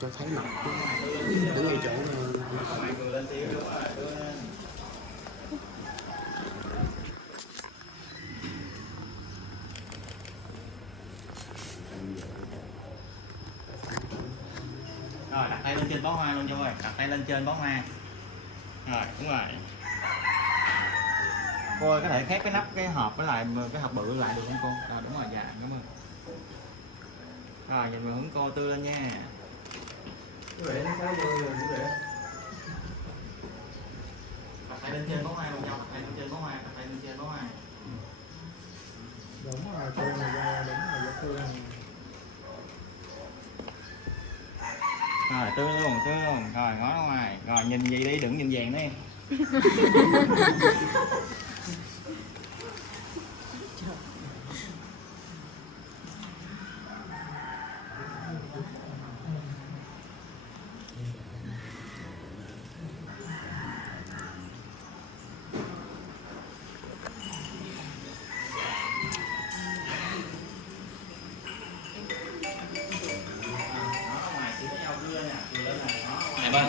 cho thấy mặt đứng ngay chỗ rồi đặt tay lên trên bó hoa luôn cho ơi, đặt tay lên trên bó hoa rồi đúng rồi. Cô ơi, có thể khép cái nắp cái hộp với lại cái hộp bự lại được không cô? Rồi đúng rồi, dạ cảm ơn. Rồi nhìn vào hướng cô tươi lên nha. Đặt tay lên trên bó hoa luôn nhau, đặt tay lên trên bó hoa, đặt tay lên trên bó hoa. Đúng rồi, cô này ra đúng rồi, dễ thương. Rồi tươi luôn, tươi luôn. Rồi ngó ra ngoài. Rồi nhìn gì đi, đừng nhìn vàng đi. Này bên